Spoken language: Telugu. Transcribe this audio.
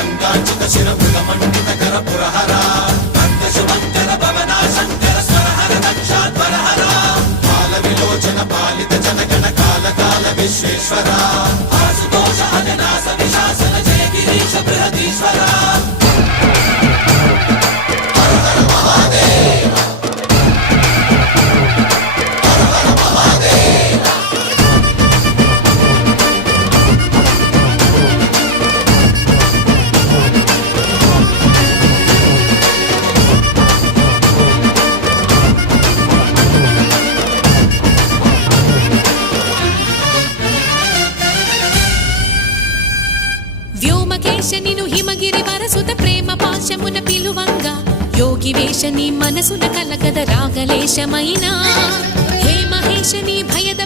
గంగాచిత శిర మృగమండిత కర పురహర భక్త శుభంకర భవనా శంకర స్వరహర దక్షాధ్వరహర బాల విలోచన పాలిత జనగణ కాల కాల విశ్వేశ్వర ఆశుతోష అజనాస విశాసన జయ గిరీశ బృహదీశ్వర వ్యోమకేశనిను హిమగిరి వరసుత ప్రేమ పాశమున పిలువంగా యోగి వేషని మనసున కలగద రాగలేశమైనా హే మహేశని భయద